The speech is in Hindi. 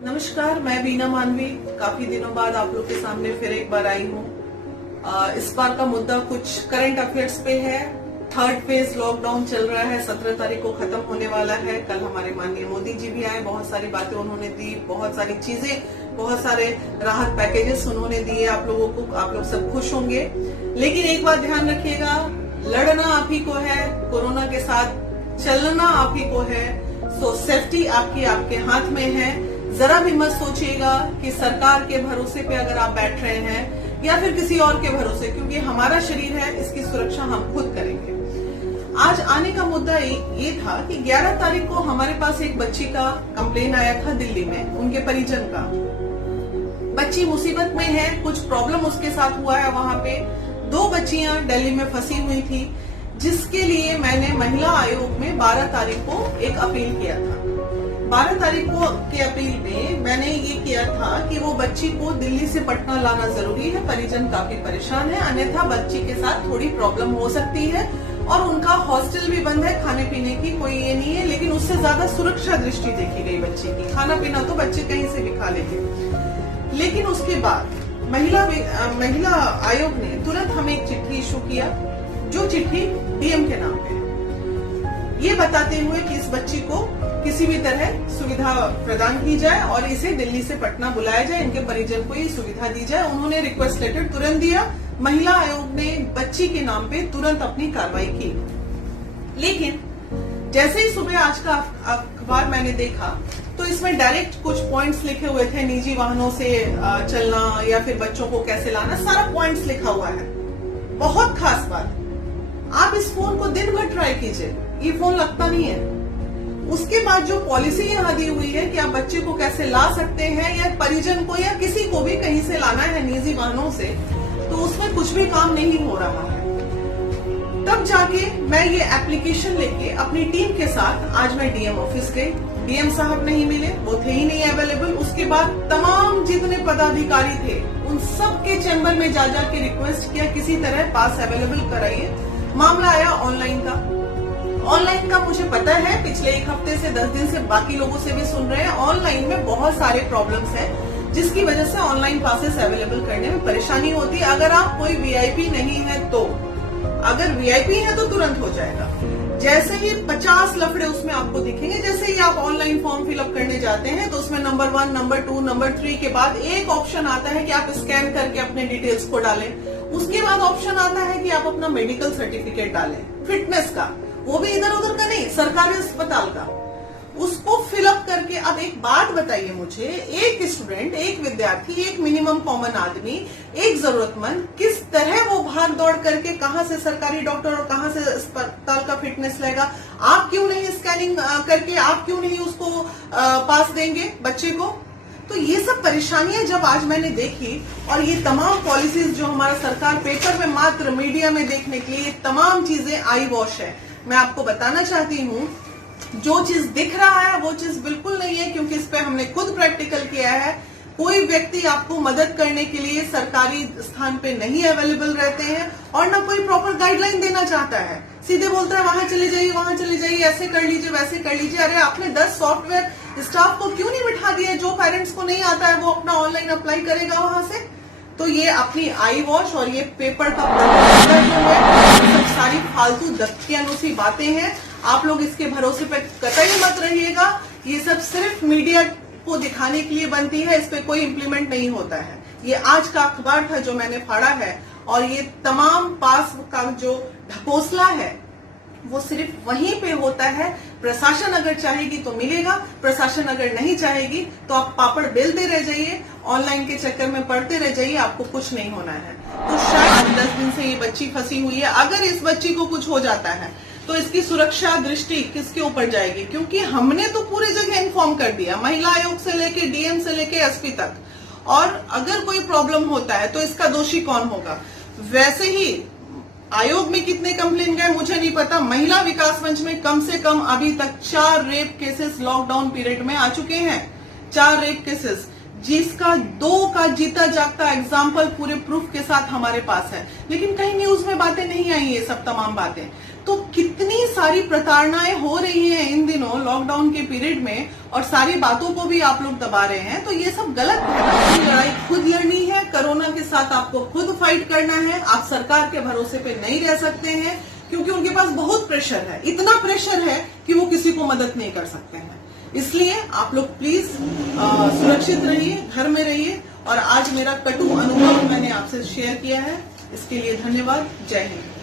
नमस्कार, मैं बीना मानवी काफी दिनों बाद आप लोग के सामने फिर एक बार आई हूँ। इस बार का मुद्दा कुछ करंट अफेयर्स पे है। थर्ड फेज लॉकडाउन चल रहा है, 17 तारीख को खत्म होने वाला है। कल हमारे माननीय मोदी जी भी आए, बहुत सारी बातें उन्होंने दी, बहुत सारी चीजें, बहुत सारे राहत पैकेजेस उन्होंने दिए आप लोगों को। आप लोग सब खुश होंगे, लेकिन एक बात ध्यान रखिएगा, लड़ना आप ही को है, कोरोना के साथ चलना आप ही को है। सो सेफ्टी आपकी आपके हाथ में है। जरा भी मत सोचिएगा कि सरकार के भरोसे पे अगर आप बैठ रहे हैं या फिर किसी और के भरोसे, क्योंकि हमारा शरीर है, इसकी सुरक्षा हम खुद करेंगे। आज आने का मुद्दा ये था कि 11 तारीख को हमारे पास एक बच्ची का कंप्लेन आया था दिल्ली में, उनके परिजन का। बच्ची मुसीबत में है, कुछ प्रॉब्लम उसके साथ हुआ है। वहां पे 2 बच्चियां दिल्ली में फंसी हुई थी, जिसके लिए मैंने महिला आयोग में 12 तारीख को एक अपील किया था। 12 तारीख को के अपील में मैंने ये किया था कि वो बच्ची को दिल्ली से पटना लाना जरूरी है, परिजन काफी परेशान है, अन्यथा बच्ची के साथ थोड़ी प्रॉब्लम हो सकती है। और उनका हॉस्टल भी बंद है, खाने पीने की कोई ये नहीं है, लेकिन उससे ज्यादा सुरक्षा दृष्टि देखी गई बच्ची की। खाना पीना तो बच्चे कहीं से भी खा लेंगे। लेकिन उसके बाद महिला आयोग ने तुरंत हमें एक चिट्ठी इशू किया, जो चिट्ठी डीएम के नाम पे है, ये बताते हुए कि इस बच्ची को किसी भी तरह सुविधा प्रदान की जाए और इसे दिल्ली से पटना बुलाया जाए, इनके परिजन को ये सुविधा दी जाए। उन्होंने रिक्वेस्ट लेटर तुरंत दिया। महिला आयोग ने बच्ची के नाम पे तुरंत अपनी कार्रवाई की। लेकिन जैसे ही सुबह आज का अखबार मैंने देखा तो इसमें डायरेक्ट कुछ पॉइंट्स लिखे हुए थे, निजी वाहनों से चलना या फिर बच्चों को कैसे लाना, सारा पॉइंट्स लिखा हुआ है। बहुत खास बात, आप इस फोन को दिन भर ट्राई कीजिए, ये फोन लगता नहीं है। उसके बाद जो पॉलिसी यहाँ दी हुई है कि आप बच्चे को कैसे ला सकते हैं या परिजन को या किसी को भी कहीं से लाना है निजी वाहनों से, तो उसमें कुछ भी काम नहीं हो रहा है। तब जाके मैं ये एप्लीकेशन लेके अपनी टीम के साथ आज मैं डीएम ऑफिस गई। डीएम साहब नहीं मिले, वो थे ही नहीं अवेलेबल। उसके बाद तमाम जितने पदाधिकारी थे उन सब के चैम्बर में जा के रिक्वेस्ट किया, किसी तरह पास अवेलेबल कराइए। मामला आया ऑनलाइन का। ऑनलाइन का मुझे पता है, पिछले 1 हफ्ते से 10 दिन से बाकी लोगों से भी सुन रहे हैं, ऑनलाइन में बहुत सारे प्रॉब्लम्स हैं, जिसकी वजह से ऑनलाइन पासेस अवेलेबल करने में परेशानी होती है। अगर आप कोई वीआईपी नहीं है तो, अगर वीआईपी है तो तुरंत हो जाएगा। जैसे ही 50 लफड़े उसमें आपको दिखेंगे, जैसे ही आप ऑनलाइन फॉर्म फिलअप करने जाते हैं तो उसमें नंबर 1, नंबर 2, नंबर 3 के बाद एक ऑप्शन आता है कि आप स्कैन करके अपने डिटेल्स को डालें। उसके बाद ऑप्शन आता है कि आप अपना मेडिकल सर्टिफिकेट डालें, फिटनेस का, वो भी इधर उधर का नहीं, सरकारी अस्पताल का। उसको फिलअप करके, अब एक बात बताइए मुझे, एक स्टूडेंट, एक विद्यार्थी, एक मिनिमम कॉमन आदमी, एक जरूरतमंद किस तरह वो भाग दौड़ करके कहां से सरकारी डॉक्टर और कहां से अस्पताल का फिटनेस लेगा? आप क्यों नहीं स्कैनिंग करके, आप क्यों नहीं उसको पास देंगे बच्चे को? तो ये सब परेशानियां जब आज मैंने देखी, और ये तमाम पॉलिसीज जो हमारा सरकार पेपर में मात्र मीडिया में देखने के लिए, ये तमाम चीजें आई वॉश है। मैं आपको बताना चाहती हूँ, जो चीज दिख रहा है वो चीज बिल्कुल नहीं है, क्योंकि इस पे हमने खुद प्रैक्टिकल किया है। कोई व्यक्ति आपको मदद करने के लिए सरकारी स्थान पे नहीं अवेलेबल रहते हैं और ना कोई प्रॉपर गाइडलाइन देना चाहता है। सीधे बोलता है वहां चले जाइए, वहां चले जाइए, ऐसे कर लीजिए, वैसे कर लीजिए। अरे आपने 10 सॉफ्टवेयर स्टाफ को क्यों नहीं बिठा दिया? जो पेरेंट्स को नहीं आता है वो अपना ऑनलाइन अप्लाई करेगा वहां से। तो ये अपनी आई वॉश और ये पेपर का जो है, सब सारी फालतू दस्तियानुसी बातें हैं। आप लोग इसके भरोसे पे कतई मत रहिएगा। ये सब सिर्फ मीडिया को दिखाने के लिए बनती है, इस पे कोई इम्प्लीमेंट नहीं होता है। ये आज का अखबार था जो मैंने फाड़ा है, और ये तमाम पास का जो ढकोसला है वो सिर्फ वहीं पे होता है। प्रशासन अगर चाहेगी तो मिलेगा, प्रशासन अगर नहीं चाहेगी तो आप पापड़ बेलते रह जाइए, ऑनलाइन के चक्कर में पड़ते रह जाइए, आपको कुछ नहीं होना है। तो शायद 10 दिन से ये बच्ची फंसी हुई है, अगर इस बच्ची को कुछ हो जाता है तो इसकी सुरक्षा दृष्टि किसके ऊपर जाएगी? क्योंकि हमने तो पूरी जगह इन्फॉर्म कर दिया, महिला आयोग से लेके डीएम से लेके एसपी तक, और अगर कोई प्रॉब्लम होता है तो इसका दोषी कौन होगा? वैसे ही आयोग में कितने कंप्लेन गए मुझे नहीं पता, महिला विकास मंच में कम से कम अभी तक 4 रेप केसेस लॉकडाउन पीरियड में आ चुके हैं। 4 रेप केसेस, जिसका 2 का जीता जागता एग्जाम्पल पूरे प्रूफ के साथ हमारे पास है। लेकिन कहीं न्यूज में बातें नहीं आई ये सब तमाम बातें। तो कितनी सारी प्रताड़नाएं हो रही हैं इन दिनों लॉकडाउन के पीरियड में, और सारी बातों को भी आप लोग दबा रहे हैं, तो ये सब गलत है ना। ये लड़ाई खुद लड़नी है, कोरोना के साथ आपको खुद फाइट करना है। आप सरकार के भरोसे पे नहीं रह सकते हैं, क्योंकि उनके पास बहुत प्रेशर है, इतना प्रेशर है कि वो किसी को मदद नहीं कर सकते हैं। इसलिए आप लोग प्लीज सुरक्षित रहिए, घर में रहिए। और आज मेरा कटु अनुभव मैंने आपसे शेयर किया है, इसके लिए धन्यवाद। जय हिंद।